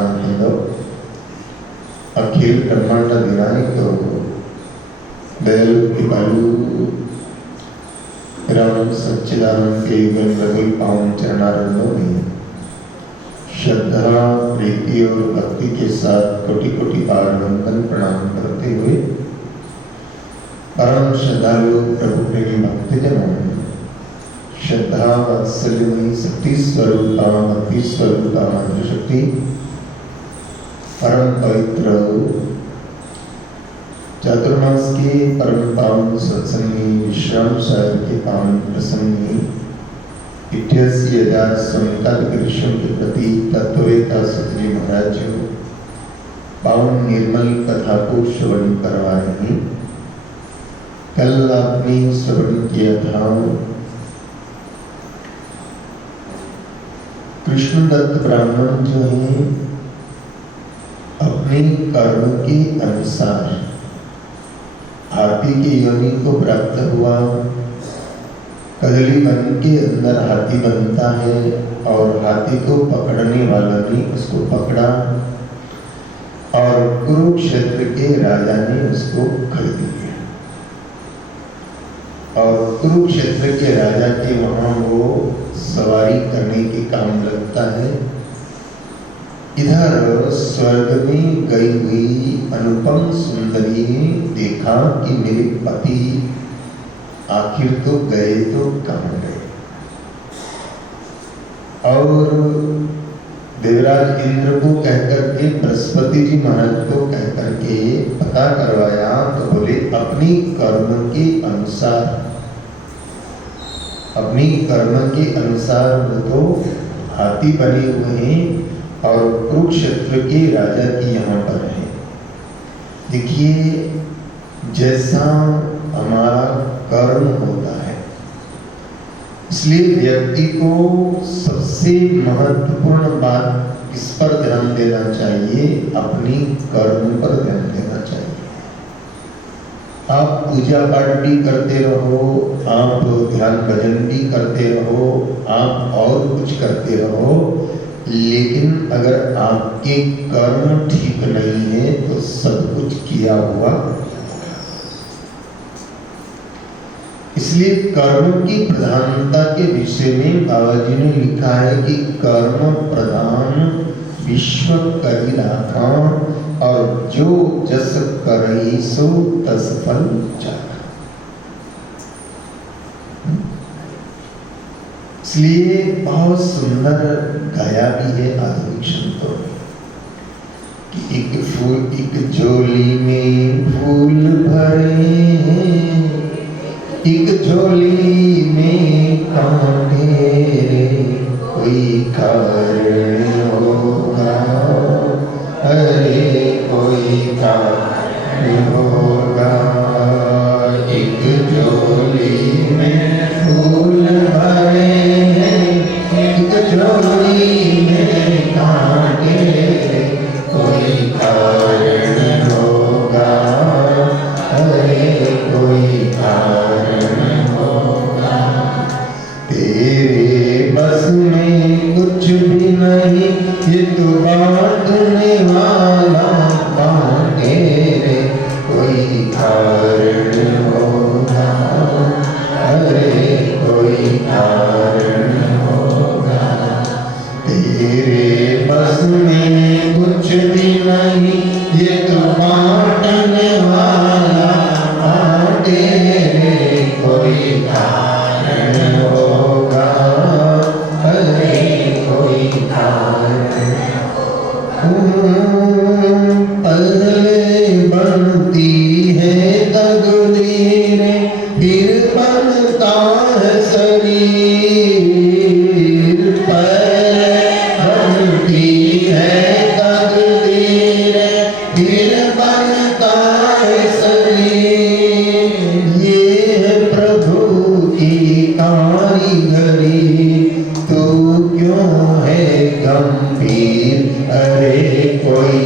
प्राण अखिल ब्रह्मांड अधिनायक दयालु कृपालु राम सच्चिदानंद के युगल रघुल पावन चरणारविंदों में श्रद्धा प्रीति और भक्ति के साथ कोटि कोटि बार वंदन प्रणाम करते हुए परम श्रद्धालु प्रभु प्रेमी भक्तजनों श्रद्धा वात्सल्यमयी शक्ति स्वरूपा भक्ति स्वरूपा मंत्र शक्ति परम पवित्र चातुर्मास के परम पावन सत्संग में विश्राम सागर के पावन प्रसंग में 88,000 संकल्प कृष्ण के प्रति तत्ववेता सतजी महाराज पावन निर्मल कथा को श्रवण करवा रहे। कल आपने श्रवण किया था कृष्णदत्त ब्राह्मण जो है अपने कर्म के अनुसार हाथी की योनि को प्राप्त हुआ, कदली वन के अंदर हाथी बनता है और हाथी को पकड़ने वाला ने उसको पकड़ा और कुरुक्षेत्र के राजा ने उसको खरीद लिया और कुरुक्षेत्र के राजा के वहां वो सवारी करने के काम लगता है। इधर स्वर्ग में गई हुई अनुपम सुंदरी ने देखा कि मेरे पति आखिर तो गए तो कहाँ गए, और देवराज इंद्र को कहकर के बृहस्पति जी महाराज को कहकर के पता करवाया तो बोले अपनी कर्म के अनुसार वो तो हाथी बने हुए हैं और कुरुक्षेत्र के राजा की यहाँ पर है। देखिए जैसा हमारा कर्म होता है, इसलिए व्यक्ति को सबसे महत्वपूर्ण बात किस पर ध्यान देना चाहिए, अपनी कर्म पर ध्यान देना चाहिए। आप पूजा पाठ भी करते रहो, आप ध्यान भजन भी करते रहो, आप और कुछ करते रहो, लेकिन अगर आपके कर्म ठीक नहीं है तो सब कुछ किया हुआ। इसलिए कर्म की प्रधानता के विषय में बाबा जी ने लिखा है कि कर्म प्रधान विश्व करी राखा और जो जस करई सो तस फल चाखा। इसलिए बहुत सुंदर गाया भी है आधुनिक संतों ने कि एक झोली में फूल भरे, एक झोली में कांटे, कोई कारण होगा, अरे कोई कारण होगा। एक झोली में फूल भरे, एक झोली में कांटे, कोई कारण होगा, अरे कोई कारण होगा। तेरे बस में कुछ भी नहीं, ये तो बांटने वाला बांटे रे, कोई कारण होगा, अरे कोई कारण होगा। तेरे बस में कुछ भी नहीं, ये तो बांटने वाला बांटे रे, कोई कारण होगा, अरे कोई कारण पहले बनती है तकदीरें, फिर बनता है शरीर। पहले बनती है तकदीरें, फिर बनता है शरीर। ये है प्रभु की कारीगरी, तो क्यों है गंभीर, अरे कोई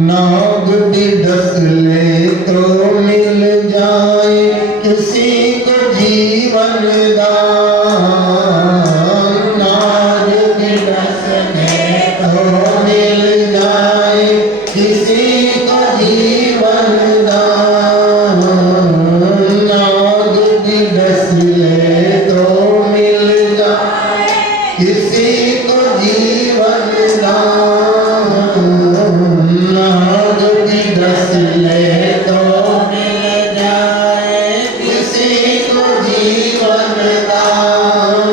नाग भी डस ले तो मिल जाए किसी को जीवन दान। नाग भी डस ले तो मिल जाए किसी को जीवन दान। नाग भी डस ले तो मिल जाए किसी को जीवन दान। नाग भी डस ले तो मिल जाए किसी को जीवन दान।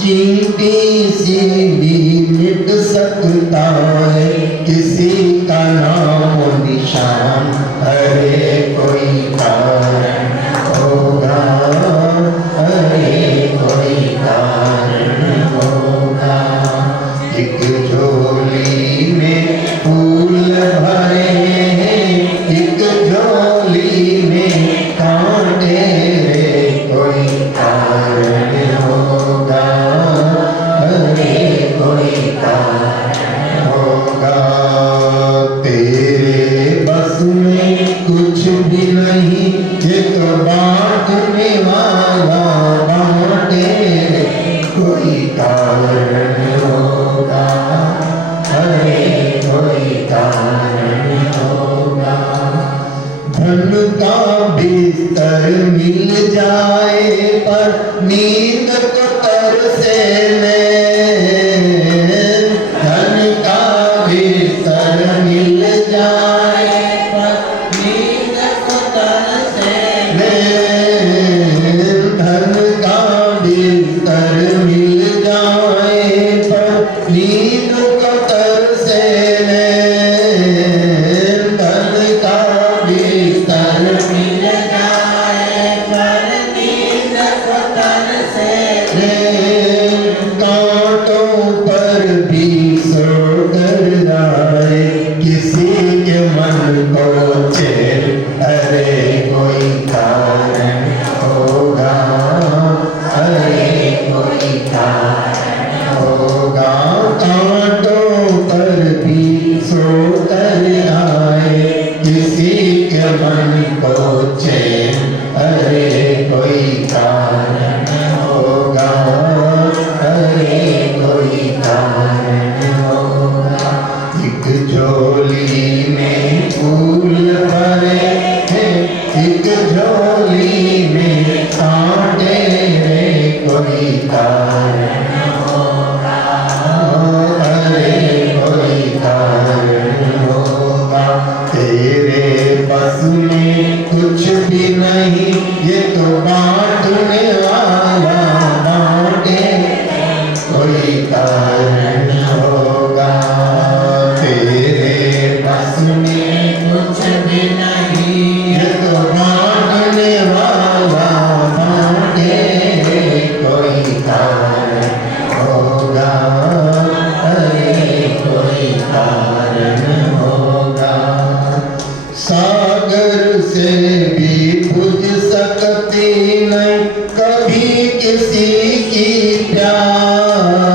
चींटी सी भी मिट सकता है किसी का नाम निशान। अरे कोई कारण होगा, अरे कोई कारण होगा। एक झोली में फूल भरे हैं, एक झोली में कांटे रे। कोई कारण होगा, अरे कोई कारण होगा। तेरे बस में कुछ भी नहीं, ये तो बांटने वाला बांटे रे। कोई कारण होगा, अरे कोई कारण होगा। धन का बिस्तर मिल जाए पर नींद को तरसे नैन। धन का बिस्तर मिल जाए पर नींद को तरसे नैन। धन का बिस्तर मिल जाए पर नींद को तरसे नैन। धन का बिस्तर मिल जाए पर नींद को तरसे नैन। कांटों पर भी सोकर जाए किसी के मन को चैन। अरे कोई कारण होगा, अरे कोई कारण होगा। कांटों पर भी सोकर आए किसी के मन को चैन। अरे कोई कारण होगा, अरे कोई कारण होगा। एक झोली में फूल भरे हैं, एक झोली में कांटे रे। कोई कारण होगा, अरे कोई कारण होगा। तेरे बस में कुछ भी नहीं, ये तो बांटने वाला बांटे। कोई कारण होगा, तेरे बस में कुछ भी नहीं, ये तो बांटने वाला बांटे। कोई कारण होगा, अरे कोई कारण होगा। सागर से भी बुझ सकती नहीं कभी किसी की प्यास।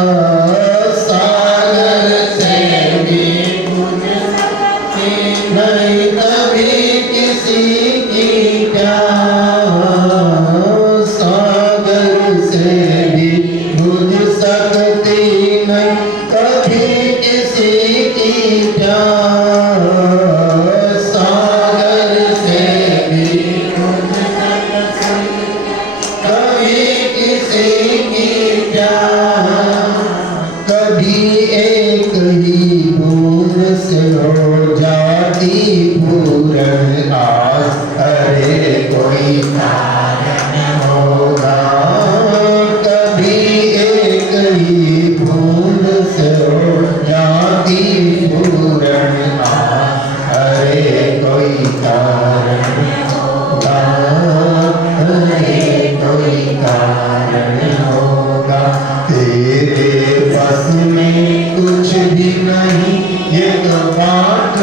सागर से भी बुझ सकती नहीं कभी किसी की प्यास। सागर से भी बुझ सकती नहीं कभी किसी की प्यास। सागर से भी बुझ सकती कभी किसी की प्यास। कभी एक ही बूंद से हो जाती पूर्ण आस। अरे कोई कारण होगा, कभी एक ही बूंद से हो जाती पूर्ण आस। अरे कोई कारण होगा, अरे कोई कारण होगा। तेरे बस में कुछ भी नहीं, ये तो बांट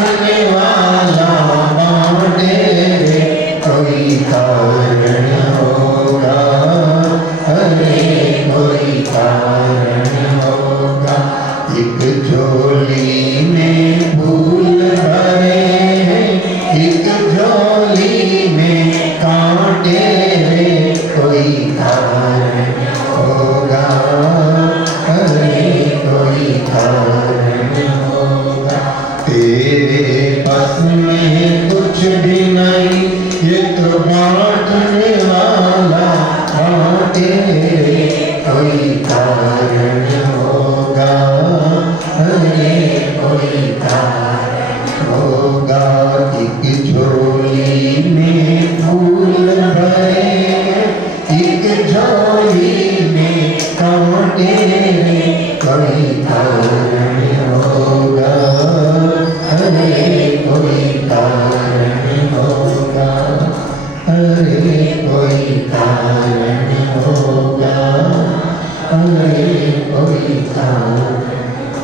तेरे बस में कुछ भी नहीं, ये तो बांटने वाला बांटे, कोई कारण होगा, अरे कोई कारण होगा। एक झोली में फूल भरे, एक झोली में कांटे, कोई कारण होगा, अरे कोई कारण होगा, अरे कोई कारण होगा, अरे कोई कारण।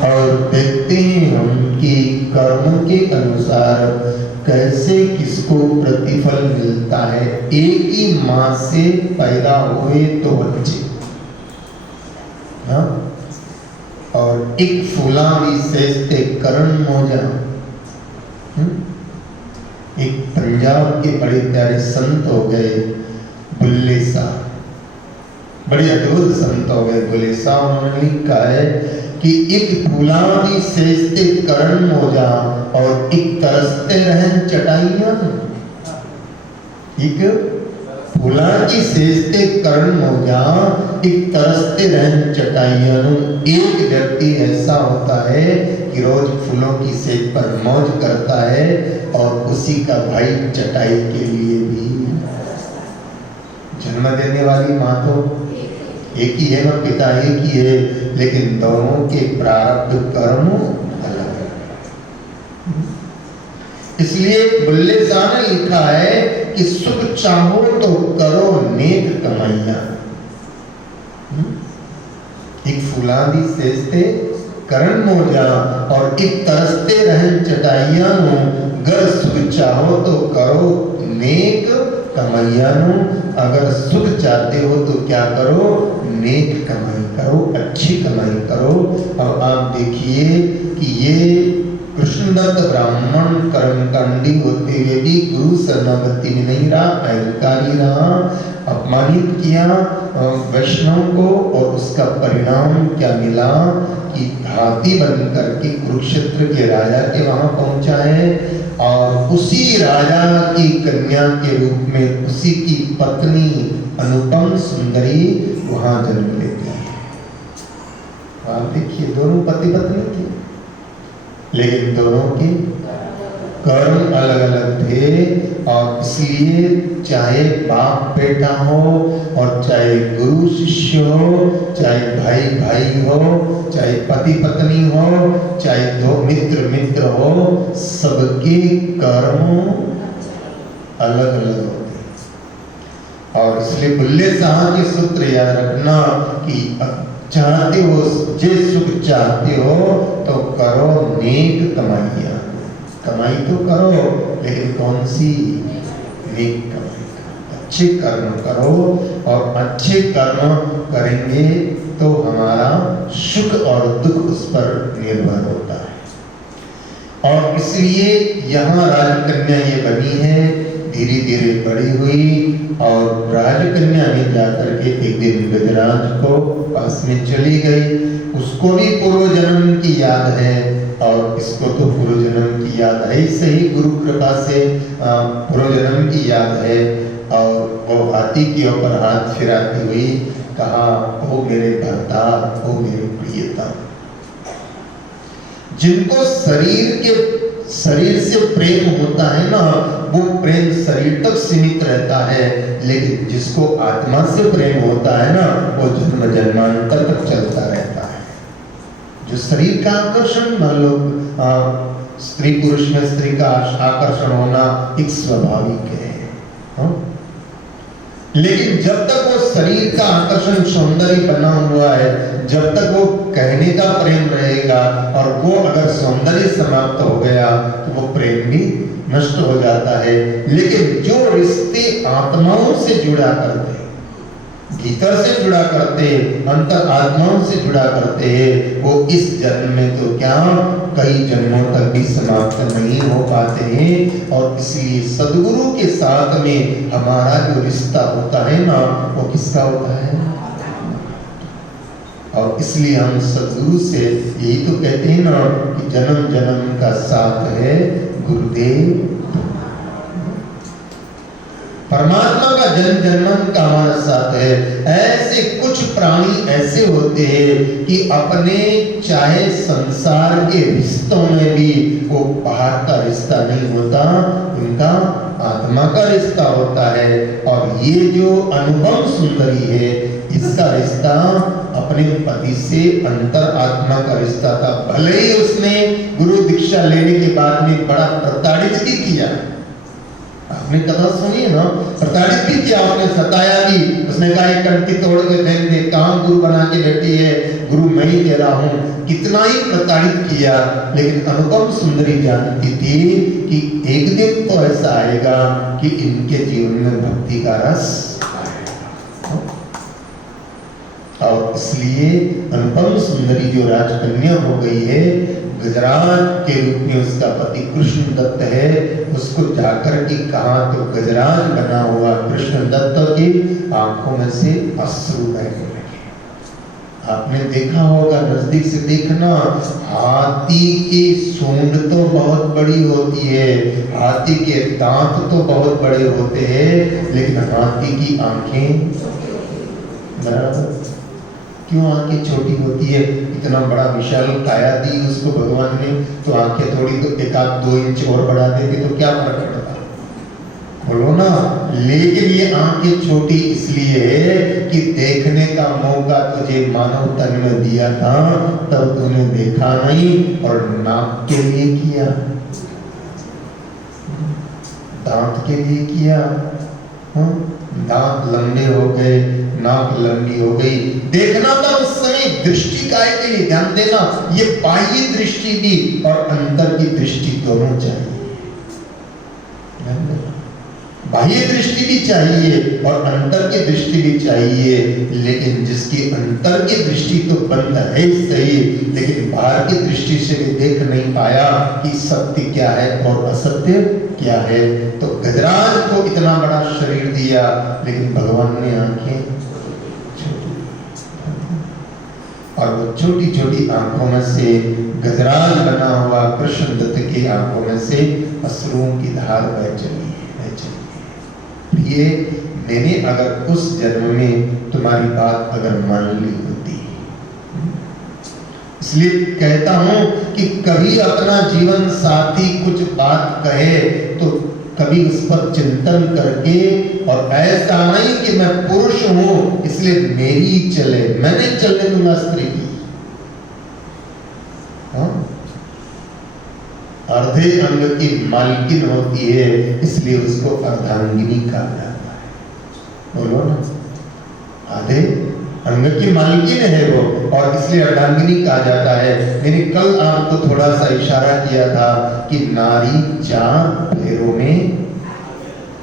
और देखते हैं हम कि कर्म के अनुसार कैसे किसको प्रतिफल मिलता है। एक ही माँ से पैदा हुए तो बच्चे, हाँ? और एक फुलावी सेजते करण मौजा, एक पंजाब के बड़े प्यारे संत हो गए बुल्ले साहब, बड़े अद्भुत संत हो गए बुल्ले साहब। उन्होंने लिखा है कि एक फुलावी सेजते करण मौजा और एक तरसते रहन चटाइयां। एक फुलावी सेजते करण मौजा, एक तरसते रहन चटाइयां। एक व्यक्ति ऐसा होता है कि रोज फूलों की सेज पर मौज करता है और उसी का भाई चटाई के लिए भी। जन्म देने वाली माँ तो एक ही है, ना पिता एक ही है, लेकिन दोनों के प्रारब्ध कर्म अलग है। इसलिए बुल्ले शाह ने लिखा है कि सुख चाहो तो करो नेक कमाइयां। एक फुलादी सेजते करण मौजा और एक तरसते रहन चटाइयां, गर सुख चाहो तो करो नेक कमाइयां। अगर सुख चाहते हो तो क्या करो, नेक कमाई करो, अच्छी कमाई करो। अब आप देखिए कि ये कृष्णदत्त ब्राह्मण कर्मकांडी होते हुए भी गुरु शरणागति में नहीं रहा, अहंकारी रहा, अपमानित किया वैष्णव को, और उसका परिणाम क्या मिला कि हाथी बन करके कुरुक्षेत्र के राजा के वहां पहुंचा है, और उसी राजा की कन्या के रूप में उसी की पत्नी अनुपम सुंदरी वहां जन्म लेती है। आप देखिए दोनों पति पत्नी थे, लेकिन दोनों के कर्म अलग अलग थे। और इसलिए चाहे बाप बेटा हो, और चाहे गुरु शिष्य हो, चाहे भाई भाई हो, चाहे पति पत्नी हो, चाहे दो मित्र मित्र हो, सबके कर्म अलग अलग होते हैं। और इसलिए बुल्ले शाह के सूत्र याद रखना कि चाहते हो, जे सुख चाहते हो तो करो नेक कमाइयां। कमाई तो करो, लेकिन कौन सी? नेक कमाई करो, अच्छे कर्म करो। और अच्छे कर्म करेंगे तो हमारा सुख और दुख उस पर निर्भर होता है। और इसलिए यहाँ राजकन्या ये बनी है, धीरे धीरे बड़ी हुई, और राजकन्या में जाकर के एक दिन गजराज को पास में चली गई। उसको भी पूर्व जन्म की याद है, और इसको तो पूर्व जन्म की याद है, सही गुरु कृपा से पूर्व जन्म की याद है। और वो हाथी के ऊपर हाथ फिराती हुई कहा, ओ मेरे भर्ता, ओ मेरे प्रियतम। जिनको शरीर से प्रेम होता है ना, वो प्रेम शरीर तक सीमित रहता है, लेकिन जिसको आत्मा से प्रेम होता है ना, वो जन्म जन्मांतर तक चलता रहता है। जो शरीर का आकर्षण, मान लो स्त्री पुरुष में स्त्री का आकर्षण होना एक स्वाभाविक है, हाँ? लेकिन जब तक वो शरीर का आकर्षण सौंदर्य बना हुआ है, जब तक वो कहने का प्रेम रहेगा, और वो अगर सौंदर्य समाप्त हो गया तो वो प्रेम भी नष्ट हो जाता है। लेकिन जो रिश्ते आत्माओं से जुड़ा करते, भीतर से जुड़ा करते, अंतर आत्माओं से जुड़ा करते हैं, वो इस जन्म में तो क्या कई जन्मों तक भी समाप्त नहीं हो पाते हैं। और इसलिए सद्गुरु के साथ में हमारा जो रिश्ता होता है ना, वो किसका होता है? और इसलिए हम सदगुरु से यही तो कहते हैं ना कि जन्म जन्म का साथ है गुरुदेव। परमात्मा का जन्म जन्म का हमारा साथ है। ऐसे कुछ प्राणी ऐसे होते हैं कि अपने चाहे संसार के रिश्तों में भी वो बाहर का रिश्ता नहीं होता, उनका आत्मा का रिश्ता होता है। और ये जो अनुभव सुंदरी है, इसका रिश्ता अपने पति से अंतर आत्मा का रिश्ता था। भले ही उसने गुरु दीक्षा लेने के बाद में बड़ा प्रताड़ित भी किया, आपने कथा सुनी है ना, प्रताड़ित भी किया, उसने सताया भी। उसने कहा एक कंठी तोड़ के फेंक दे, कहाँ गुरु बना के बैठी है, गुरु मैं ही दे रहा हूँ, कितना ही प्रताड़ित किया। लेकिन अनुपम सुंदरी जानती थी कि एक दिन तो ऐसा आएगा कि इनके जीवन में भक्ति का रस आएगा। और इसलिए अनुपम सुंदरी जो राजकन्या हो गई है, गजराज के रूप में उसका पति कृष्ण दत्त है, उसको जाकर के कहा तो गजराज बना हुआ कृष्ण दत्त की आंखों में से अश्रु बहने लगे। आपने देखा होगा, नजदीक से देखना, हाथी की सूंड तो बहुत बड़ी होती है, हाथी के दांत तो बहुत बड़े होते हैं, लेकिन हाथी की आंखें बराबर। क्यों आंखें छोटी होती है? इतना बड़ा विशाल काया दी उसको भगवान ने, तो आंखें थोड़ी तो 1-2 इंच और बढ़ा देते तो क्या फर्क पड़ता, बोलो ना। लेकिन ये आंखें छोटी इसलिए है कि देखने का मौका तुझे मानव तन में दिया था, तब तूने देखा नहीं और नाक के लिए किया, दांत के लिए किया। दांत लंबे हो गए, नाक लंबी हो गई, देखना था उस समय दृष्टि काय के लिए, ध्यान देना, ये बाह्य दृष्टि भी और अंतर की दृष्टि दोनों चाहिए। बाह्य दृष्टि भी चाहिए और अंतर की दृष्टि भी चाहिए। लेकिन जिसकी अंतर की दृष्टि तो बंद है सही, लेकिन बाहर की दृष्टि से भी देख नहीं पाया कि सत्य क्या है और असत्य क्या है। तो गजराज को इतना बड़ा शरीर दिया, लेकिन भगवान ने आंखें और वो छोटी छोटी आंखों में से गजराज बना हुआ कृष्ण दत्त की आंखों में से अश्रुओं की धार बह चली। ये मैंने अगर उस जन्म में तुम्हारी बात अगर मान ली होती, इसलिए कहता हूं कि कभी अपना जीवन साथी कुछ बात कहे तो कभी उस पर चिंतन करके, और ऐसा नहीं कि मैं पुरुष हूं इसलिए मेरी ही चले, मैं नहीं चलने दूंगा स्त्री की। अर्धे अंग की मालकिन होती है, इसलिए उसको अर्धांगिनी कहा जाता है। बोलो ना, आधे अंग की मालकिन है वो, और इसलिए अर्धांगिनी कहा जाता है। मैंने कल आपको थोड़ा सा इशारा किया था कि नारी 4 फेरों में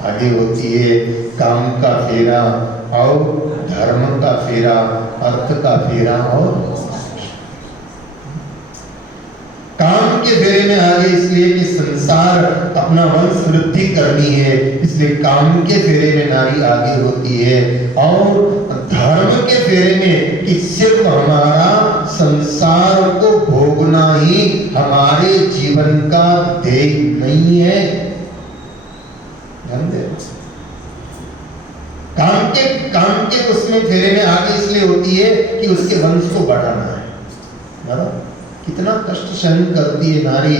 आगे होती है। काम का फेरा और धर्म का फेरा, अर्थ का फेरा और काम के फेरे में आगे इसलिए कि संसार अपना वंश वृद्धि करनी है, इसलिए काम के फेरे में नारी आगे होती है। और धर्म के फेरे में कि सिर्फ हमारा संसार को भोगना ही हमारे जीवन का ध्येय नहीं है। काम के उसमें फेरे में आगे इसलिए होती है कि उसके वंश को बढ़ाना है। कितना कष्ट सहन करती है नारी।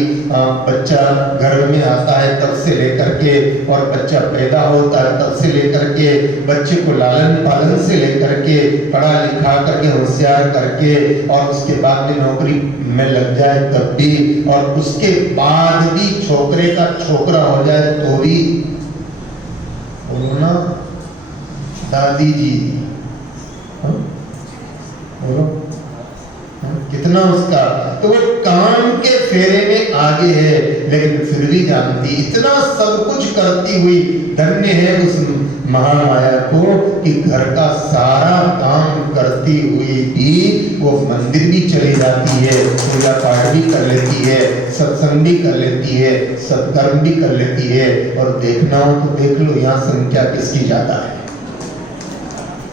बच्चा गर्भ में आता है तब से लेकर के, और बच्चा पैदा होता है तब से लेकर के, बच्चे को लालन पालन से लेकर के, पढ़ा लिखा करके होशियार करके, और उसके बाद में नौकरी में लग जाए तब भी, और उसके बाद भी छोकरे का छोकरा हो जाए तो भी, बोलो ना दादी जी, बोलो कितना उसका, तो वो काम के फेरे में आगे है, लेकिन फिर भी जानती, इतना सब कुछ करती हुई धन्य है उस महामाया को कि घर का सारा काम करती हुई भी वो मंदिर भी चली जाती है, पूजा पाठ भी कर लेती है, सत्संग भी कर लेती है, सत्कर्म भी कर लेती है। और देखना हो तो देख लो यहाँ संख्या किसकी ज्यादा है।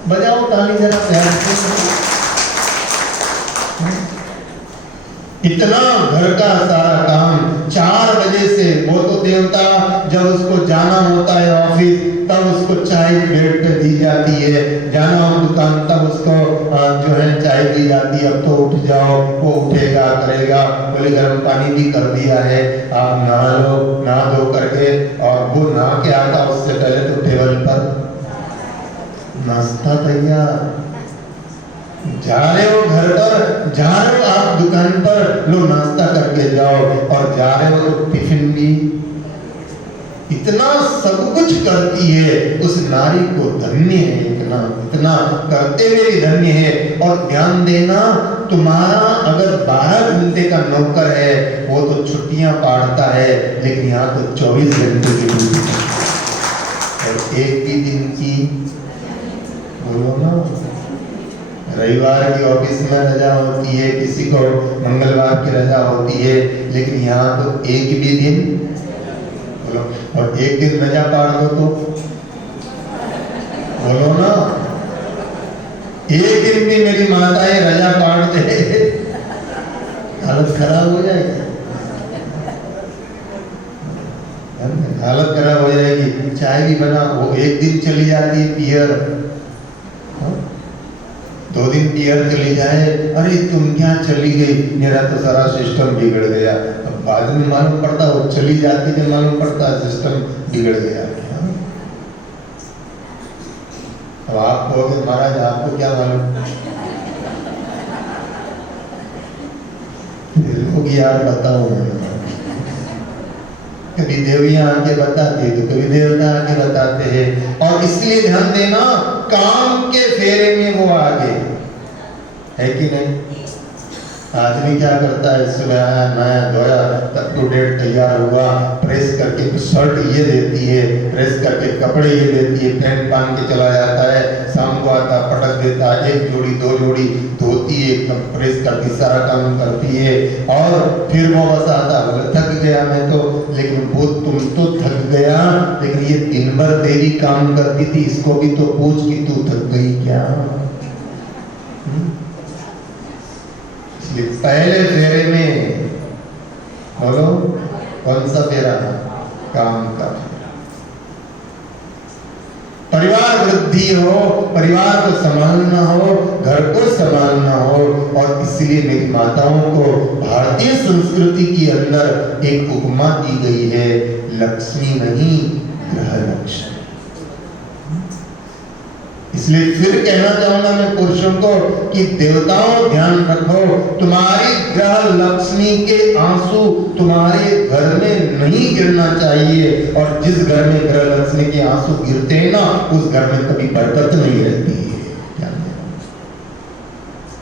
बजाओ ताली जरा प्यार से। इतना घर का सारा काम 4 बजे से, वो तो देवता जब उसको जाना होता है ऑफिस तब उसको चाय बेड पे दी जाती है, जाना हो दुकान तब उसको जो है चाय दी जाती है। अब तो उठ जाओ, वो उठेगा करेगा, बोले गर्म पानी भी कर दिया है, आप नहा लो, नहा धो करके, और वो नहा के आता उससे पहले तो टेबल पर नाश्ता तैयार। जा रहे हो घर पर, जा रहे हो आप दुकान पर, लो नाश्ता करके जाओ, और जा रहे हो तो टिफिन भी। इतना सब कुछ करती है, उस नारी को धन्य है, इतना इतना करते हुए भी धन्य है। और ध्यान देना, तुम्हारा अगर 12 घंटे का नौकर है वो तो छुट्टियां पाड़ता है, लेकिन यहाँ तो 24 घंटे की ड्यूटी है। और एक भी दिन की बोलो ना, रविवार की ऑफिस में रजा होती है, किसी को मंगलवार की रजा होती है, लेकिन यहाँ तो एक भी दिन, और एक दिन रजा पाड़ दो तो बोलो ना, एक दिन भी मेरी माताएं रजा पाड़ दे हालत खराब हो जाएगी, हालत खराब हो जाएगी। चाय भी बना, वो एक दिन चली जाती है पियर, 2 दिन पियर चली जाए, अरे तुम क्या चली गई, मेरा तो सारा सिस्टम बिगड़ गया। अब बाद में मालूम पड़ता, वो चली जाती है, मालूम पड़ता सिस्टम बिगड़ गया। अब आप कहोगे महाराज आपको क्या मालूम, लोग यार बताओ, कभी देवियां आके बताती तो कभी देवता आके बताते हैं। और इसलिए ध्यान देना, काम के फेरे में वो आगे है कि नहीं। आदमी क्या करता है, सुबह आया, नया धोया, अप टू डेट तैयार हुआ, प्रेस करके शर्ट ये देती है, प्रेस करके कपड़े ये देती है, पैंट पहन के चला जाता है, शाम को आता पटक देता है, 1 जोड़ी 2 जोड़ी धोती है, एकदम प्रेस करती, सारा काम करती है, और फिर वो बस आता, बोले थक गया मैं तो। लेकिन वो तुम तो थक गया, लेकिन ये दिन भर तेरी काम करती थी, इसको भी तो पूछ कि तू थक गई क्या। पहले फेरे में बोलो, कौन सा फेरा, काम का। परिवार वृद्धि हो, परिवार को संभालना हो, घर को संभालना हो। और इसलिए मेरी माताओं को भारतीय संस्कृति के अंदर एक उपमा दी गई है, लक्ष्मी नहीं ग्रह लक्ष्मी। इसलिए फिर कहना चाहूंगा मैं पुरुषों को कि देवताओं ध्यान रखो, तुम्हारी ग्रह लक्ष्मी के आंसू तुम्हारे घर में नहीं गिरना चाहिए। और जिस घर में ग्रह लक्ष्मी के आंसू गिरते हैं ना, उस घर में कभी बरकत नहीं रहती है,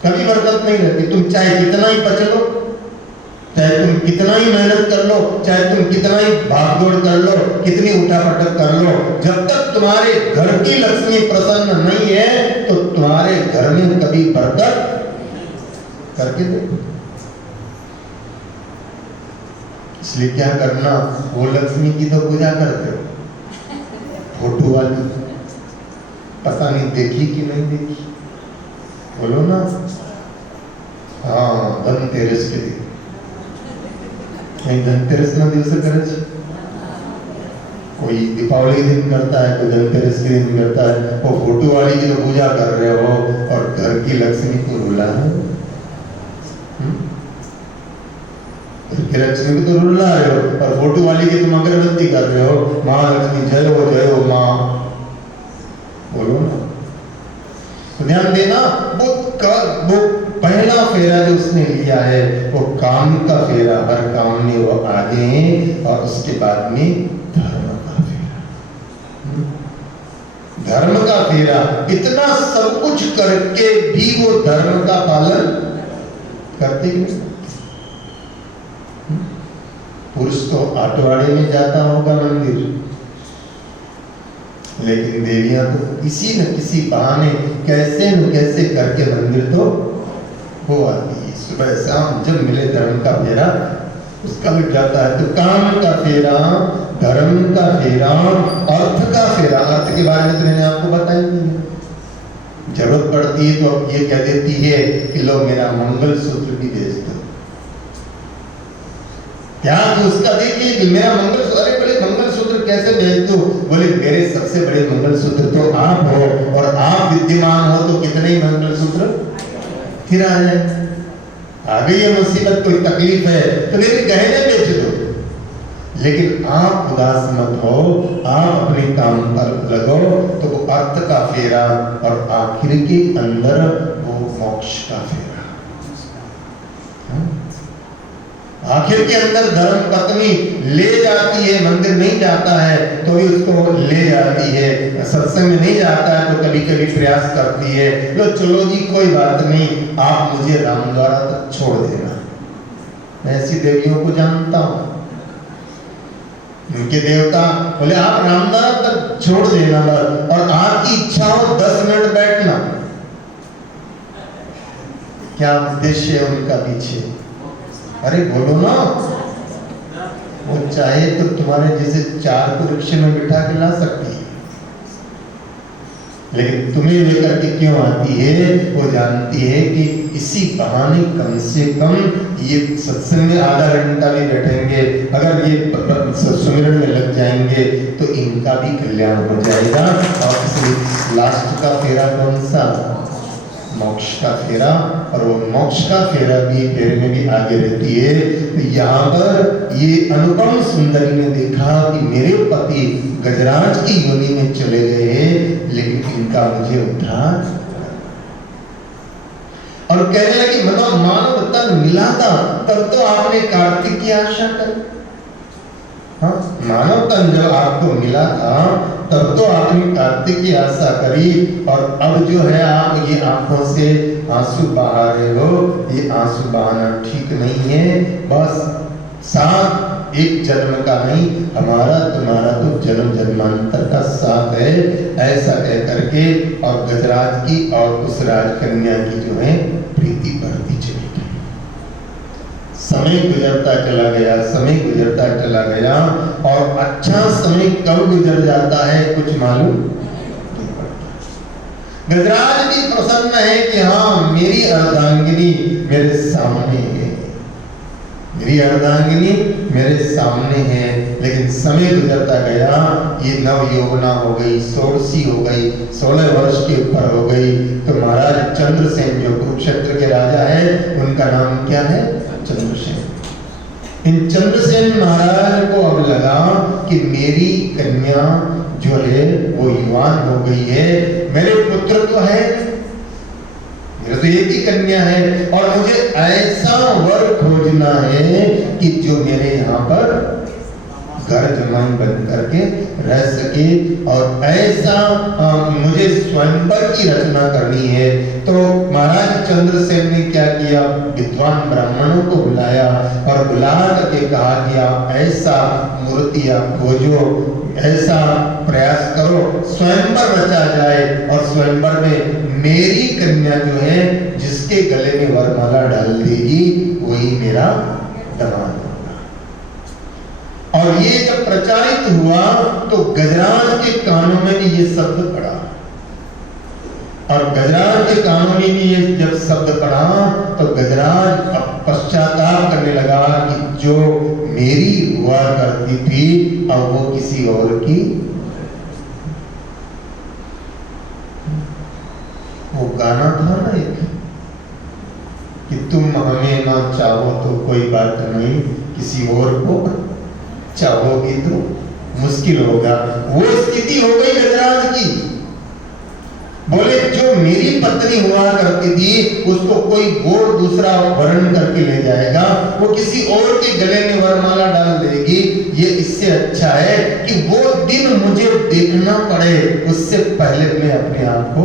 कभी बरकत नहीं रहती। तुम चाहे कितना ही बच लो, चाहे तुम कितना ही मेहनत कर लो, चाहे तुम कितना ही भागदौड़ कर लो, कितनी उठापटक कर लो, जब तक तुम्हारे घर की लक्ष्मी प्रसन्न नहीं है तो तुम्हारे घर में कभी बरकत करके देखो। इसलिए क्या करना, वो लक्ष्मी की तो पूजा करते हो, फोटो वाली, पता नहीं देखी कि नहीं देखी, बोलो ना। हाँ, धनतेरस के दिन, धनतेरस ना दिवस करे, कोई दीपावली दिन करता है, कोई धनतेरस के दिन करता है। वो फोटो वाली की तो पूजा कर रहे हो और घर की लक्ष्मी को रुला है, घर की लक्ष्मी को तो रुला रहे हो, और फोटो वाली की तुम अगरबत्ती कर रहे हो, महालक्ष्मी जय हो माँ, बोलो ना। तो ध्यान देना, वो पहला फेरा जो उसने लिया है वो काम का फेरा, हर काम में वो आगे हैं। और उसके बाद में धर्म का फेरा, धर्म का फेरा। इतना सब कुछ करके भी वो धर्म का पालन करते नहीं। पुरुष तो आठवाड़े में जाता होगा मंदिर, लेकिन देवियां तो किसी न किसी बहाने कैसे न कैसे करके मंदिर तो हो आती है। सुबह शाम जब मिले धर्म का फेरा उसका मिट जाता है। तो काम का फेरा, धर्म का फेरा, अर्थ का फेरा। अर्थ के बारे में तो मैंने आपको बताया नहीं है। जरूरत पड़ती है तो अब ये कह देती है कि लो मेरा मंगलसूत्र भी भेज दो, क्या कि उसका देखिए कि मेरा मंगलसूत्र, अरे बड़े मंगलसूत्र कैसे भेज दो? बोले मेरे सबसे बड़े मंगलसूत्र तो आप हो, और आप विद्यमान हो तो कितने ही मंगलसूत्र फिर आ जाए। आ गई है मुसीबत, कोई तकलीफ है तो मेरे गहने बेच दो, लेकिन आप उदास मत हो, आप अपने काम पर लगो। तो वो अर्थ का फेरा और आखिर के अंदर वो मोक्ष का फेरा। आखिर के अंदर धर्म पत्नी ले जाती है, मंदिर नहीं जाता है तो भी उसको ले जाती है, सत्संग में नहीं जाता है तो कभी कभी प्रयास करती है, लो चलो जी कोई बात नहीं, आप मुझे राम द्वारा तक छोड़ देना। मैं ऐसी देवियों को जानता हूँ, उनके देवता बोले आप राम द्वारा तक छोड़ देना और आपकी इच्छा हो 10 मिनट बैठना। क्या उद्देश्य है उनका पीछे? अरे बोलो ना, वो चाहे तो तुम्हारे जैसे 4 को रिक्शे में बिठा के ला सकती है, लेकिन तुम्हें लेकर के क्यों आती है? वो जानती है कि इसी बहाने कम से कम ये सत्संग में आधा घंटा भी बैठेंगे, अगर ये सुमिरन में लग जाएंगे तो इनका भी कल्याण हो जाएगा। और लास्ट का फेरा कौन सा? मोक्ष का फेरा। और वो मोक्ष का फेरा भी फेरे में भी आगे रहती है। तो यहाँ पर ये अनुपम सुंदरी ने देखा कि मेरे पति गजराज की योनि में चले गए, लेकिन इनका मुझे उद्धार। और कहने लगी मतलब मानव तन मिला था तब तो आपने कार्तिक की आशा करी। हाँ, मानव तन जब आपको मिला था तब तो आपने कार्तिक की आशा करी, और अब जो है आप ये आंखों से आंसू बहा रहे हो, ये आंसू बहाना ठीक नहीं है। बस साथ एक जन्म का नहीं, हमारा तुम्हारा तो जन्म जन्मांतर का साथ है, ऐसा कह करके और गजराज की और उस राजकन्या की जो है प्रीति बढ़ती चली गई। समय गुजरता चला गया, समय गुजरता चला गया, और अच्छा समय कब गुजर जाता है कुछ मालूम नहीं पड़ता। गजराज भी प्रसन्न है कि हाँ मेरी अर्धांगिनी मेरे सामने है, मेरी अर्धांगिनी मेरे सामने है। लेकिन समय गुजरता गया, ये नव यौवना हो गई, षोडशी हो गई, 16 वर्ष के ऊपर हो गई। तो महाराज चंद्रसेन जो कुरुक्षेत्र के राजा है, उनका नाम क्या है? चंद्रसेन। इन चंद्रसेन महाराज को अब लगा कि मेरी कन्या जो है वो युवान हो गई है, मेरे पुत्र तो है, मेरा तो एक ही कन्या है, और मुझे ऐसा वर खोजना है कि जो मेरे यहाँ पर घर जमाई बन करके रह सके, और ऐसा मुझे स्वयंवर की रचना करनी है। तो महाराज चंद्रसेन ने क्या किया? विद्वान ब्राह्मणों को बुलाया और बुला करके कहा कि आप ऐसा मूर्ति आप खोजो, ऐसा प्रयास करो, स्वयंवर रचा जाए, और स्वयंवर में मेरी कन्या जो है जिसके गले में वरमाला डाल देगी वही मेरा दामाद। और ये जब प्रचारित हुआ तो गजराज के कानों में भी ये शब्द पड़ा, और गजराज के कानों में भी ये जब शब्द पड़ा तो गजराज अब पश्चाताप करने लगा कि जो मेरी हुआ करती थी अब वो किसी और की। वो गाना था ना एक कि तुम हमें ना चाहो तो कोई बात नहीं, किसी और को चाहोगी तो मुश्किल होगा। वो स्थिति हो गई गजराज की। बोले जो मेरी पत्नी हुआ करती थी उसको कोई और दूसरा वर्ण करके ले जाएगा, वो किसी और के गले में वरमाला डाल देगी, ये इससे अच्छा है कि वो दिन मुझे देखना पड़े, उससे पहले मैं अपने आप को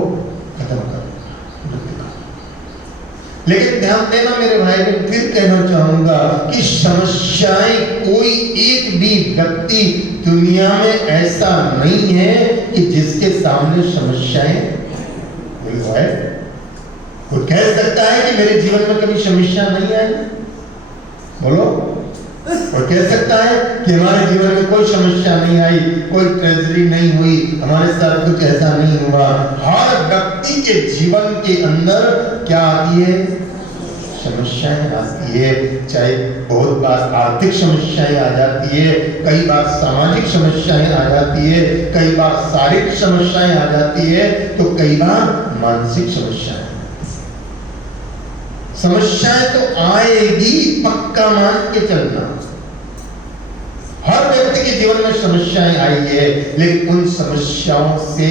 खत्म कर। लेकिन ध्यान देना मेरे भाई, मैं फिर कहना चाहूंगा कि समस्याएं कोई एक भी व्यक्ति दुनिया में ऐसा नहीं है कि जिसके सामने समस्याएं है। वो कह सकता है कि मेरे जीवन में कभी समस्या नहीं आई? बोलो। और कह सकता है कि हमारे जीवन में कोई समस्या नहीं आई, कोई ट्रेजेडी नहीं हुई, हमारे साथ कुछ ऐसा नहीं हुआ। हर व्यक्ति के जीवन के अंदर क्या आती है? समस्याएं आती है, चाहे बहुत बार आर्थिक समस्याएं आ जाती है, कई बार सामाजिक समस्याएं आ जाती है, कई बार शारीरिक समस्याएं आ जाती है, तो कई बार मानसिक समस्याएं। समस्याएं तो आएगी, पक्का मान के चलना। हर व्यक्ति के जीवन में समस्याएं आई है, लेकिन उन समस्याओं से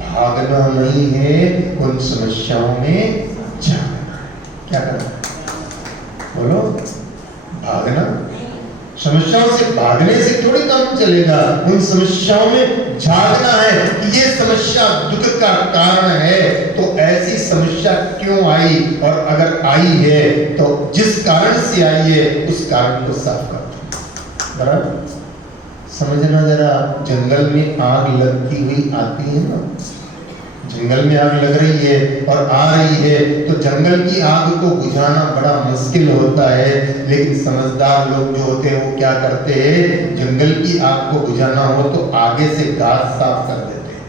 भागना नहीं है, उन समस्याओं में जाना है। क्या करना? बोलो, भागना। समस्याओं से भागने से थोड़ी काम चलेगा, उन समस्याओं में झांकना है कि ये समस्या दुख का कारण है, तो ऐसी समस्या क्यों आई, और अगर आई है तो जिस कारण से आई है उस कारण को साफ कर दो। बराबर समझना जरा। जंगल में आग लगती हुई आती है ना, जंगल में आग लग रही है और आ रही है, तो जंगल की आग को बुझाना बड़ा मुश्किल होता है, लेकिन समझदार लोग जो होते हैं वो क्या करते हैं, जंगल की आग को बुझाना हो तो आगे से घास साफ कर देते हैं।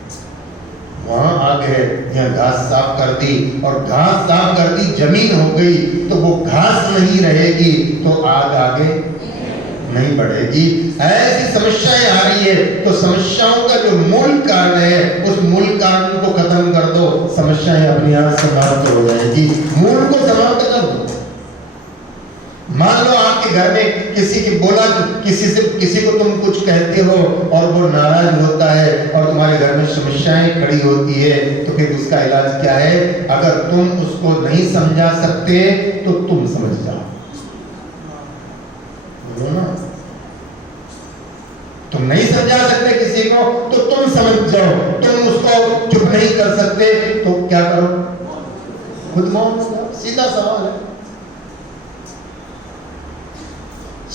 वहां आग है, यहाँ घास साफ कर दी, और घास साफ कर दी, जमीन हो गई, तो वो घास नहीं रहेगी तो आग आगे नहीं बढ़ेगी। ऐसी समस्याएं आ रही है, तो समस्याओं का जो मूल कारण है उस मूल कारण को खत्म कर दो, समस्याएं अपने आप समाप्त हो जाएगी। मूल को समाप्त कर दो। मान लो आपके घर में किसी की बोला, किसी को तुम कुछ कहते हो और वो नाराज होता है और तुम्हारे घर में समस्याएं खड़ी होती है, तो फिर उसका इलाज क्या है? अगर तुम उसको नहीं समझा सकते तो तुम समझ जाओ। तुम नहीं समझा सकते किसी को तो तुम समझ जाओ। तुम उसको चुप नहीं कर सकते तो क्या करो? खुद मौन हो जाओ। सीधा सवाल है।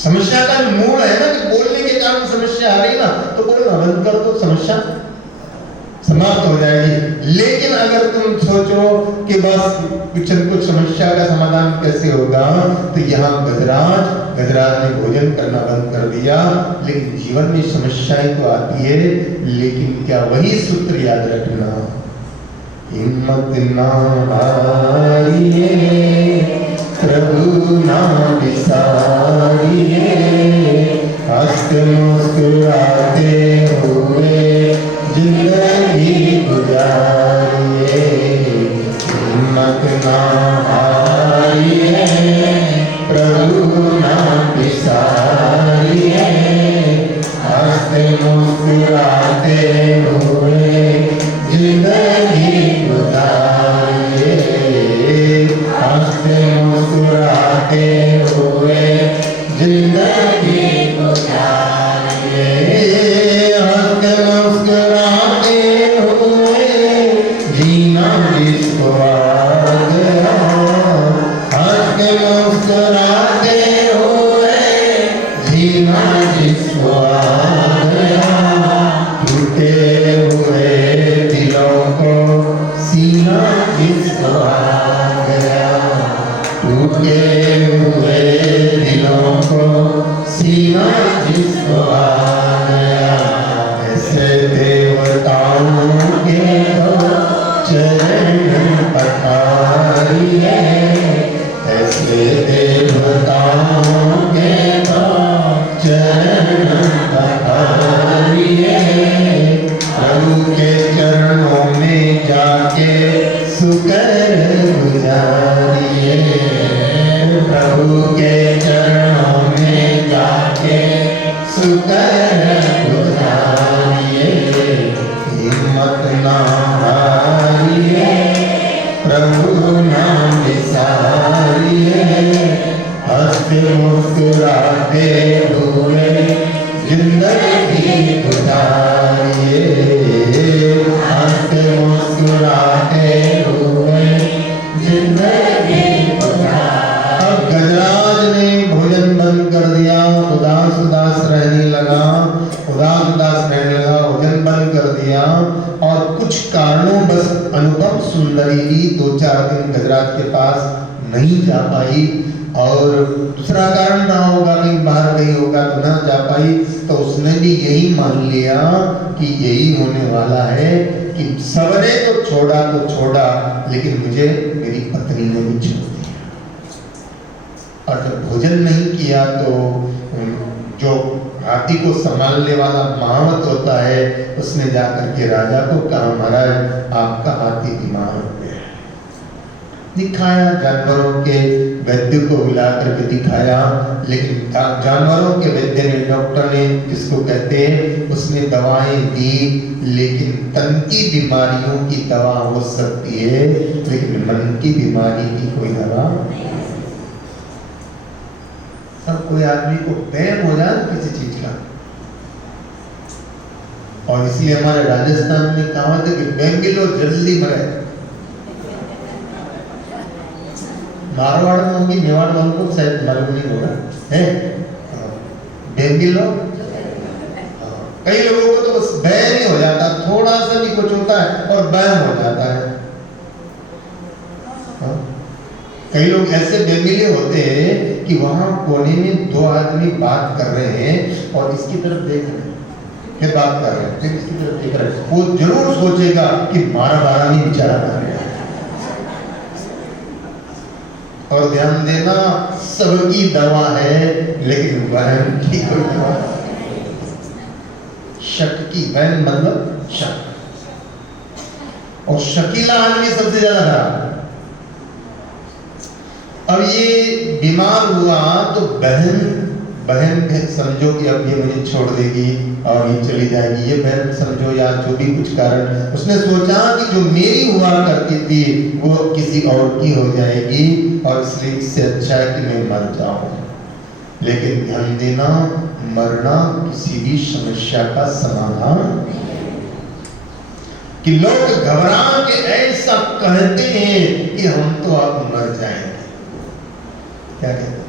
समस्या का मूल है ना कि बोलने के कारण समस्या आ रही ना, तो बोलना बंद कर दो, समस्या समाप्त हो जाएगी। लेकिन अगर तुम सोचो कि बस कुछ समस्या का समाधान कैसे होगा, तो यहाँ गजराज ने भोजन करना बंद कर दिया, लेकिन जीवन में समस्याएं तो आती है, लेकिन क्या वही सूत्र याद रखना, हिम्मत ना हारिए, प्रभु नाम विसारिए, हंसते मुस्कुराते हुए जिंदगी गुजारिए, हिम्मत ना हारिए, प्रभु नाम विसारिए, हंसते मुस्कुराते हुए जिंदगी गुजारिए, हंसते मुस्कुराते हुए जिंदगी गुजारिए, हंसते मुस्कुराते हुए जीना जिसको आ गया, हंसते मुस्कुराते हुए जीना जिसको आ गया, टूटे हुए दिलों को सीना जिसको आ गया, टूटे हुए दिलों को सीना जिसको आ गया, ऐसे देवताओं के तो चरण पखारिए, ऐसे देवताओं के तो चरण पखारिए, प्रभु के चरणों में जाके शुक्र गुजारिए, प्रभु के चरणों में जाके शुक्र गुजारिए, हिम्मत ना हारिए, प्रभु नाम विसारिए, हंसते मुस्कुराते हुए जिंदगी गुजारिए, हंसते मुस्कुराते हुए जिंदगी गुजारिए। अब गजराज ने भोजन बंद कर दिया, उदास उदास रहने लगा, भोजन बंद कर दिया, और कुछ कारणों बस अनुपम सुंदरी भी 2-4 दिन गजराज के पास नहीं जा पाई, और दूसरा कारण रहा होगा, कहीं बाहर गई होगा तो ना जा पाई, तो उसने भी यही मान लिया कि यही होने वाला है कि सबने तो छोड़ा, लेकिन मुझे मेरी पत्नी ने भी छोड़ दिया। भोजन नहीं किया तो जो हाथी को संभालने वाला महावत होता है उसने जाकर के राजा को कहा, महाराज आपका हाथी बीमार हो गया। दिखाया, जानवरों के वैद्य को बुला करके दिखाया, लेकिन जानवरों के वैद्य ने, डॉक्टर ने जिसको कहते हैं, उसने दवाएं दी, लेकिन तन की बीमारियों की दवा हो सकती है, लेकिन मन की बीमारी की कोई दवा नहीं। सब कोई आदमी को वहम हो जाए किसी चीज का, और इसलिए हमारे राजस्थान में कहावत है कि बेंगिलो जल्दी मरे। मारवाड़ में होंगी, मेवाड़ वालों को शायद मालूम नहीं होगा, है बेंगिलो। कई लोगों को तो बस बहम ही हो जाता, थोड़ा सा भी कुछ होता है और बहम हो जाता है। कई लोग ऐसे बेमिले होते हैं कि वहां कोने में दो आदमी बात कर रहे हैं और इसकी तरफ देख रहे हैं, फिर बात कर रहे हैं, फिर इसकी तरफ देख रहे हैं, वो जरूर सोचेगा कि मारा नहीं बेचारा कर रहे हैं। और ध्यान देना, सबकी दवा है, लेकिन वहम की कोई दवा, शक की, वहम मतलब शक, और शकीला आदमी सबसे ज्यादा खराब। अब ये बीमार हुआ तो बहन समझो कि अब ये मुझे छोड़ देगी और ये चली जाएगी, ये बहन समझो, या जो भी कुछ कारण, उसने सोचा कि जो मेरी हुआ करती थी वो किसी और की हो जाएगी, और इसलिए इससे अच्छा है कि मैं मर जाऊं। लेकिन ध्यान देना, मरना किसी भी समस्या का समाधान, कि लोग घबरा के ऐसा कहते हैं कि हम तो अब मर जाएंगे। क्या कहते हैं?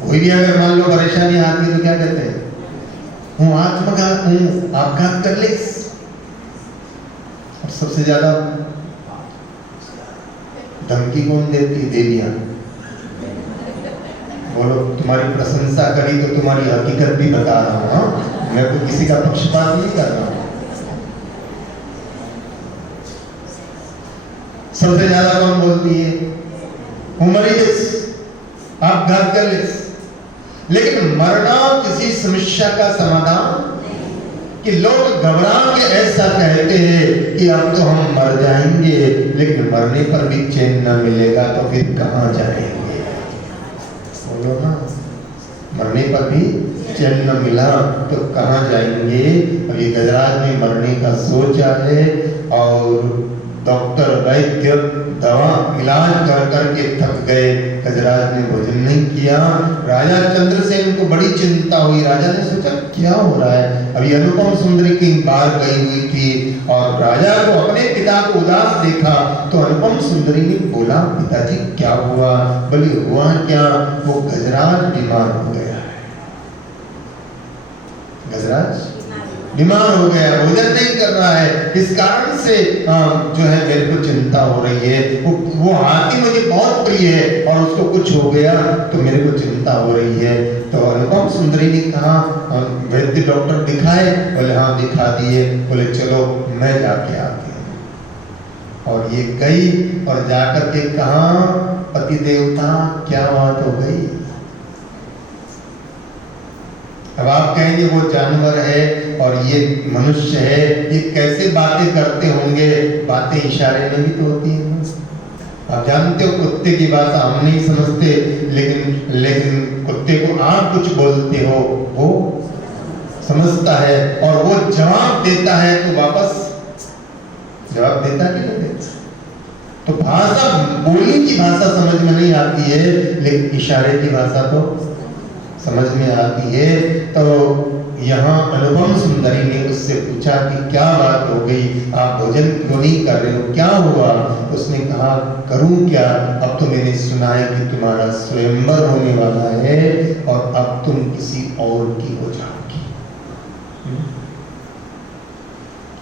कोई भी अगर मान लो परेशानी आती है तो क्या कहते हैं? हूँ आपघात कर ले। और सबसे ज्यादा धमकी कौन देती? देवियां। बोलो, तुम्हारी प्रशंसा करी तो तुम्हारी हकीकत भी बता रहा हूँ, मैं तो किसी का पक्षपात नहीं कर रहा हूँ। सबसे ज्यादा कौन बोलती है? मरीज, आप घात कर ले। लेकिन मरना किसी समस्या का समाधान, कि लोग घबरा के ऐसा कहते हैं कि अब तो हम मर जाएंगे, लेकिन मरने पर भी चैन न मिलेगा तो फिर कहाँ जाएंगे? बोलो ना, मरने पर भी चैन न मिला तो कहाँ जाएंगे? अब ये गजराज में मरने का सोचा है, और डॉक्टर वैद्य दवा इलाज कर करके थक गए, गजराज ने भोजन नहीं किया। राजा चंद्रसेन को बड़ी चिंता हुई, राजा ने सोचा क्या हो रहा है। अभी अनुपम सुंदरी की बार गई हुई थी, और राजा को अपने पिता को उदास देखा, तो अनुपम सुंदरी ने बोला, पिताजी क्या हुआ? बोले, हुआ क्या? वो गजराज बीमार हो गया है। गजराज बीमार हो गया, भोजन नहीं कर रहा है, इस कारण से जो है मेरे को चिंता हो रही है। वो हाथी मुझे बहुत प्रिय है, और उसको कुछ हो गया तो मेरे को चिंता हो रही है। तो अनुपम सुंदरी ने कहा, वैद्य डॉक्टर दिखाए? बोले हाँ दिखा दिए। बोले चलो मैं जाके आती हूँ। और ये गई, और जाकर के कहा, पति देवता क्या बात हो गई? अब आप कहेंगे वो जानवर है और ये मनुष्य है, ये कैसे बातें करते होंगे? बातें इशारे में भी तो होती हैं। आप जानते हो कुत्ते की भाषा हम नहीं समझते, लेकिन कुत्ते को आप कुछ बोलते हो वो समझता है, और वो जवाब देता है तो वापस जवाब देता कि नहीं देता? तो भाषा, बोली की भाषा समझ में नहीं आती है, लेकिन इशारे की भाषा तो समझ में आती है। तो यहाँ अनुपम सुंदरी ने उससे पूछा कि क्या बात हो गई, आप भोजन क्यों नहीं कर रहे हो, क्या हुआ? उसने कहा, करूं क्या, अब तो मैंने सुना है कि तुम्हारा स्वयंवर होने वाला है, और अब तुम किसी और की हो जाओगी,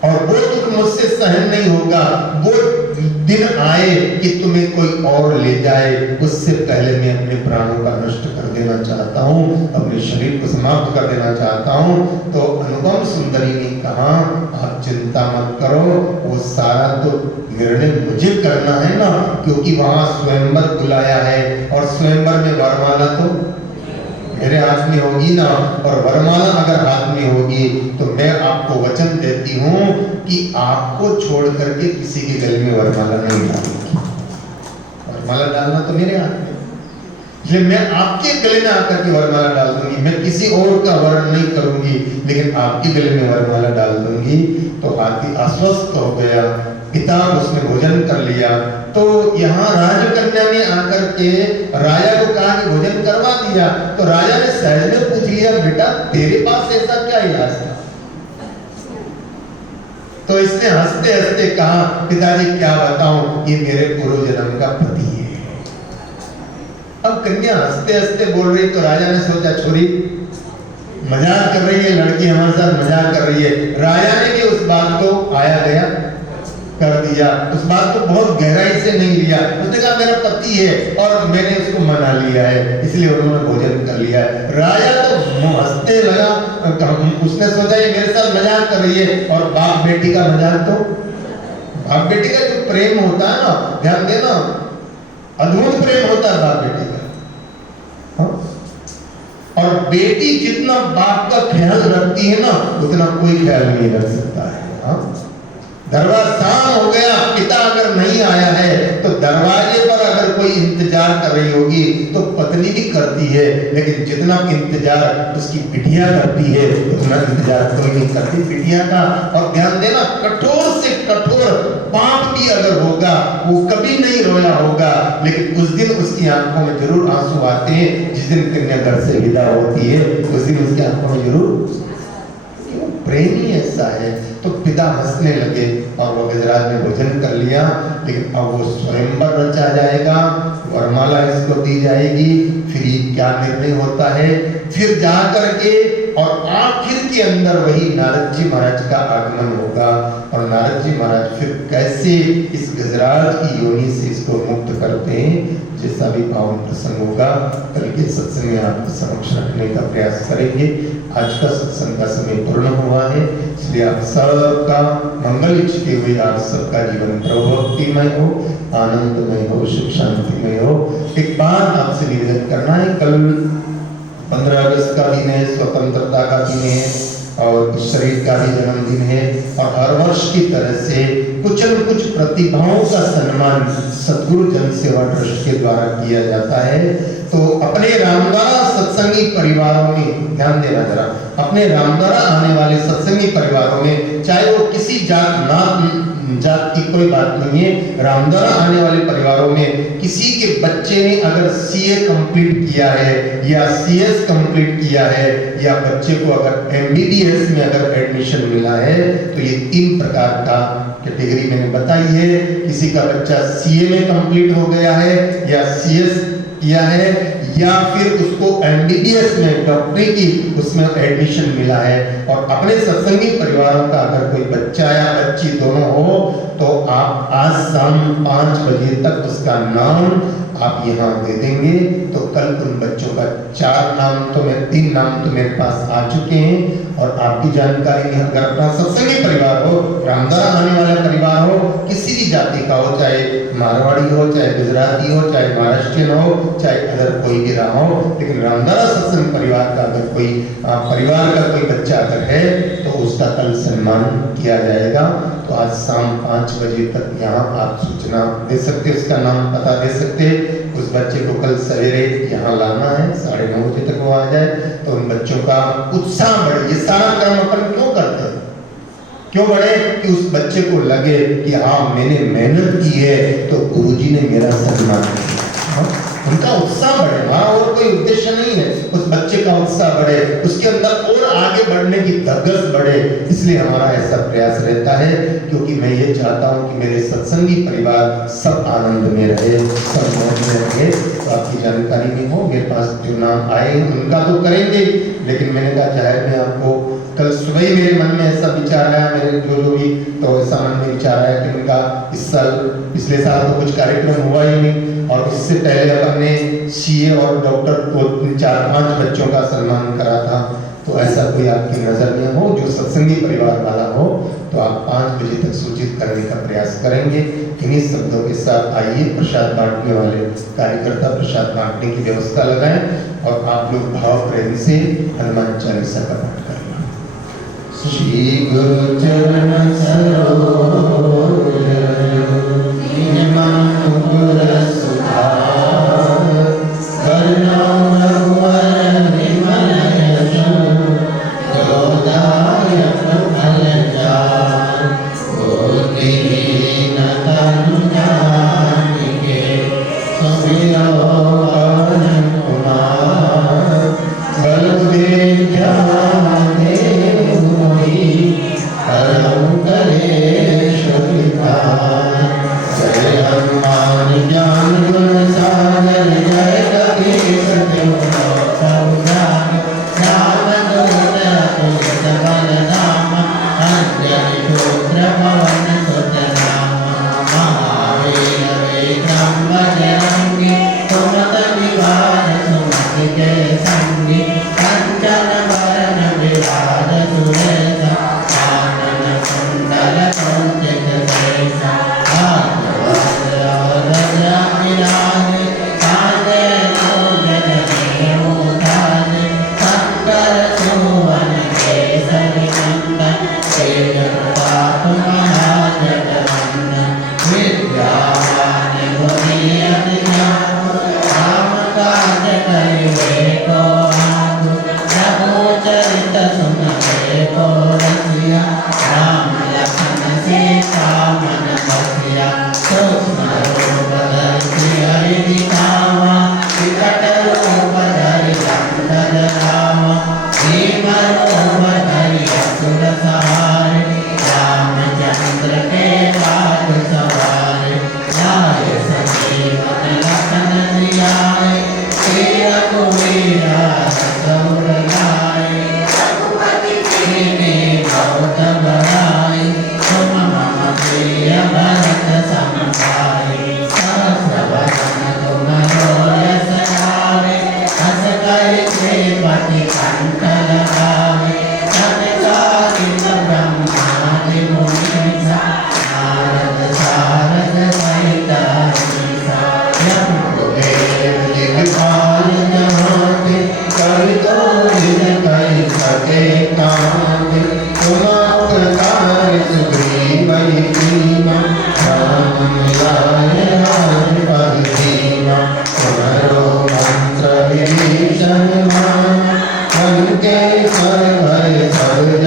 और वो दुख मुझसे सहन नहीं होगा। वो दिन आए कि तुम्हें कोई और ले जाए, उससे पहले मैं अपने प्राणों का नष्ट कर देना चाहता हूँ, अपने शरीर को समाप्त कर देना चाहता हूँ। तो अनुपम सुंदरी ने कहा आप चिंता मत करो, वो सारा तो निर्णय मुझे करना है ना, क्योंकि वहां स्वयंवर बुलाया है और स्वयंवर में वरमाला तो मेरे हाथ में होगी ना, और वरमाला अगर हाथ में होगी तो मैं आपको वचन देती हूँ कि आपको छोड़ करके किसी के गले में वरमाला नहीं डालूंगी। वरमाला डालना तो मेरे हाथ में, इसलिए मैं आपके गले में आकर के वरमाला डाल दूंगी, मैं किसी और का वर्ण नहीं करूंगी, लेकिन आपके गले में वरमाला डाल दूंगी। तो हाथी अस्वस्थ हो गया, पिता उसने भोजन कर लिया। तो यहाँ राजकन्या ने आकर के राजा को कहा कि भोजन करवा दिया। तो राजा ने सहज में पूछ लिया, बेटा तेरे पास ऐसा क्या इलाज था? तो इसने हंसते हंसते कहा, पिताजी क्या बताऊं, ये मेरे पूर्व जन्म का पति है। अब कन्या हंसते हंसते बोल रही, तो राजा ने सोचा छोरी मजाक कर रही है, लड़की हमारे साथ मजाक कर रही है। राजा ने भी उस बात को आया गया कर दिया, उस बात को बहुत गहराई से नहीं लिया। उसने कहा मेरा पति है और मैंने उसको मना लिया है, इसलिए उन्होंने भोजन कर लिया है। राजा तो हंसने लगा, उसने सोचा ये मेरे साथ मजाक कर रही है, और बाप बेटी का मजाक तो बाप बेटी का जो प्रेम होता है ना, ध्यान देना, अद्भुत प्रेम होता है बाप बेटी का। हाँ? और बेटी जितना बाप का ख्याल रखती है ना, उतना कोई ख्याल नहीं रख सकता है। हाँ? दरवाजा शाम हो गया, पिता अगर नहीं आया है तो दरवाजे पर अगर कोई इंतजार कर रही होगी तो पत्नी भी करती है, लेकिन जितना इंतजार उसकी बिटिया करती है उतना इंतजार कोई नहीं करती बिटिया का। और ध्यान देना, कठोर से कठोर पाप भी अगर होगा वो कभी नहीं रोया होगा, लेकिन उस दिन उसकी आंखों में जरूर आंसू आते हैं। जिस दिन कन्या घर से विदा होती है उस दिन उसकी आंखों में जरूर, प्रेम ही ऐसा है। तो पिता हंसने लगे और वो गजराज ने भोजन कर लिया, लेकिन अब वो स्वयंवर रचा जाएगा, वरमाला इसको दी जाएगी, फिर ये क्या निर्णय होता है, फिर जा करके और आखिर के अंदर वही नारद जी महाराज का आगमन होगा। और नारद जी महाराज फिर कैसे इस गजराज की योनि से इसको मुक्त करते हैं, जैसा भी पावन प्रसंग होगा कल के सत्संग में आपके समक्ष रखने का प्रयास करेंगे। आज का सत्संग का समय पूर्ण हुआ है, इसलिए आप सबका मंगल इच्छते हुए आप सबका जीवन प्रभु भक्तिमय हो, आनंदमय हो, सुख शांतिमय हो। एक बात आपसे निवेदन करना है, कल 15 अगस्त का दिन है, स्वतंत्रता का दिन है और शरीर का भी जन्मदिन है, और हर वर्ष की तरह से कुछ न कुछ प्रतिभाओं का सम्मान सद्गुरु जन सेवा ट्रस्ट के द्वारा किया जाता है। तो अपने रामद्वारा सत्संगी परिवारों में ध्यान देना जरा, अपने रामद्वारा आने वाले सत्संगी परिवारों में, चाहे वो किसी जात की कोई बात नहीं है, रामद्वारा आने वाले परिवारों में किसी के बच्चे ने अगर सीए कंप्लीट किया है या सीएस कंप्लीट किया है, या बच्चे को अगर एमबीबीएस में अगर एडमिशन मिला है, तो ये 3 प्रकार का कैटेगरी मैंने बताई है। किसी का बच्चा सीए में कंप्लीट हो गया है या सीएस किया है, या फिर उसको एमबीबीएस में डॉक्टरी की उसमें एडमिशन मिला है, और अपने सत्संगी परिवारों का अगर कोई बच्चा या बच्ची दोनों हो, तो आप आज शाम 5 बजे तक उसका नाम आप यहाँ दे देंगे। तो कल उन बच्चों का 3 नाम तो मेरे पास आ चुके हैं, और आपकी जानकारी में अगर अपना सत्संगी परिवार हो, रामद्वारा आने वाला परिवार हो, किसी भी जाति का हो, चाहे मारवाड़ी हो, चाहे गुजराती हो, चाहे महाराष्ट्रियन हो, चाहे अदर कोई भी रहा हो, लेकिन रामद्वारा सत्संग परिवार का अगर कोई परिवार का कोई बच्चा अगर है तो उसका कल सम्मान किया जाएगा। तो आज शाम 5 बजे तक यहाँ आप सूचना दे सकते, उसका नाम पता दे सकते। उस बच्चे को कल सवेरे यहाँ लाना है, 9:30 बजे तक वो आ जाए, तो उन बच्चों का उत्साह बढ़े। ये सारा काम अपन क्यों करते हैं, क्यों बढ़े, कि उस बच्चे को लगे कि हाँ मैंने मेहनत की है तो गुरुजी ने मेरा सम्मान किया। उनका उत्साह बढ़े, वहां और कोई उद्देश्य नहीं है, उस बच्चे का उत्साह बढ़े, उसके अंदर और आगे बढ़ने की धगस बढ़े, इसलिए हमारा ऐसा प्रयास रहता है। क्योंकि मैं ये चाहता हूँ कि मेरे सत्संगी परिवार सब आनंद में रहे, सब मौज में रहे। तो आपकी जानकारी में हो। मेरे पास जो नाम आए उनका तो करेंगे, लेकिन मैंने कहा चाहे मैं आपको कल सुबह ही मेरे मन में ऐसा विचार आया, मेरे जो भी तो ऐसा मन में विचार आया कि उनका इस साल पिछले साल तो कुछ कार्यक्रम हुआ ही नहीं, और इससे पहले अपन ने सीए और डॉक्टर को 4-5 बच्चों का सम्मान करा था। तो ऐसा कोई आपकी नज़र में हो जो सत्संगी परिवार वाला हो तो आप 5 बजे तक सूचित करने का प्रयास करेंगे। इन्हीं शब्दों के साथ आइए प्रसाद बांटने वाले कार्यकर्ता प्रसाद बांटने की व्यवस्था लगाएं और आप लोग भाव प्रेम से हनुमान चालीसा का पाठ करें। श्री गुरु चरण सरोज के सर भय सब